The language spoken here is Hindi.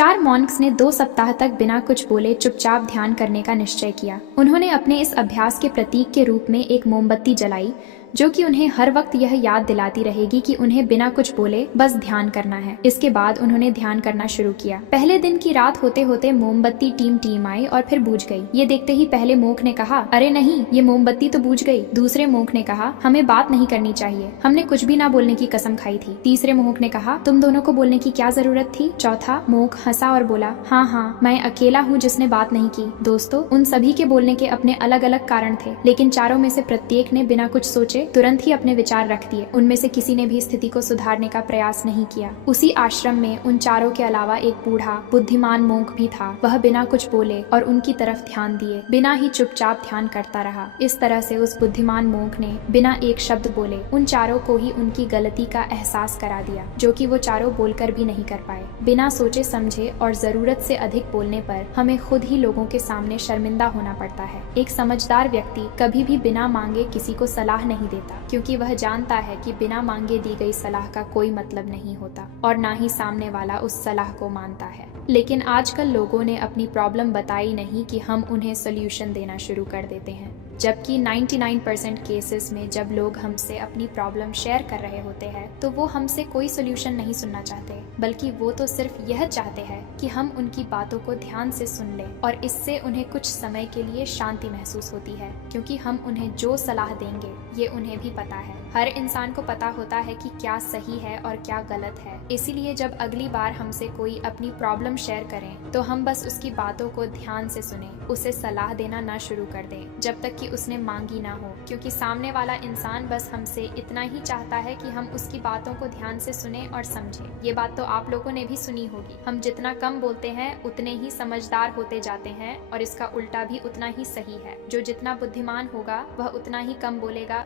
4 मॉन्क्स ने 2 सप्ताह तक बिना कुछ बोले चुपचाप ध्यान करने का निश्चय किया। उन्होंने अपने इस अभ्यास के प्रतीक के रूप में एक मोमबत्ती जलाई, जो कि उन्हें हर वक्त यह याद दिलाती रहेगी कि उन्हें बिना कुछ बोले बस ध्यान करना है। इसके बाद उन्होंने ध्यान करना शुरू किया। पहले दिन की रात होते होते मोमबत्ती टीम आई और फिर बुझ गई। ये देखते ही पहले मोंक ने कहा, अरे नहीं, ये मोमबत्ती तो बुझ गई। दूसरे मोंक ने कहा, हमें बात नहीं करनी चाहिए, हमने कुछ भी ना बोलने की कसम खाई थी। तीसरे मोंक ने कहा, तुम दोनों को बोलने की क्या जरूरत थी। चौथा मोंक हंसा और बोला, हाँ, मैं अकेला हूँ जिसने बात नहीं की। दोस्तों, उन सभी के बोलने के अपने अलग अलग कारण थे, लेकिन चारों में से प्रत्येक ने बिना कुछ सोचे तुरंत ही अपने विचार रख दिए। उनमें से किसी ने भी स्थिति को सुधारने का प्रयास नहीं किया। उसी आश्रम में उन चारों के अलावा एक बूढ़ा बुद्धिमान मोंक भी था। वह बिना कुछ बोले और उनकी तरफ ध्यान दिए बिना ही चुपचाप ध्यान करता रहा। इस तरह से उस बुद्धिमान मोंक ने बिना एक शब्द बोले उन चारों को ही उनकी गलती का एहसास करा दिया, जो कि वो चारों बोलकर भी नहीं कर पाए। बिना सोचे समझे और जरूरत से अधिक बोलने पर हमें खुद ही लोगों के सामने शर्मिंदा होना पड़ता है। एक समझदार व्यक्ति कभी भी बिना मांगे किसी को सलाह नहीं देता, क्योंकि वह जानता है कि बिना मांगे दी गई सलाह का कोई मतलब नहीं होता और ना ही सामने वाला उस सलाह को मानता है। लेकिन आजकल लोगों ने अपनी प्रॉब्लम बताई नहीं कि हम उन्हें सोल्यूशन देना शुरू कर देते हैं, जबकि 99% केसेस में जब लोग हमसे अपनी प्रॉब्लम शेयर कर रहे होते हैं तो वो हमसे कोई सोल्यूशन नहीं सुनना चाहते, बल्कि वो तो सिर्फ यह चाहते हैं कि हम उनकी बातों को ध्यान से सुन लें, और इससे उन्हें कुछ समय के लिए शांति महसूस होती है, क्योंकि हम उन्हें जो सलाह देंगे ये उन्हें भी पता है। हर इंसान को पता होता है कि क्या सही है और क्या गलत है। इसीलिए जब अगली बार हमसे कोई अपनी प्रॉब्लम शेयर करें तो हम बस उसकी बातों को ध्यान से सुनें, उसे सलाह देना ना शुरू कर दें जब तक कि उसने मांगी ना हो, क्योंकि सामने वाला इंसान बस हमसे इतना ही चाहता है कि हम उसकी बातों को ध्यान से सुने और समझें। ये बात तो आप लोगों ने भी सुनी होगी, हम जितना कम बोलते हैं उतने ही समझदार होते जाते हैं, और इसका उल्टा भी उतना ही सही है। जो जितना बुद्धिमान होगा वह उतना ही कम बोलेगा।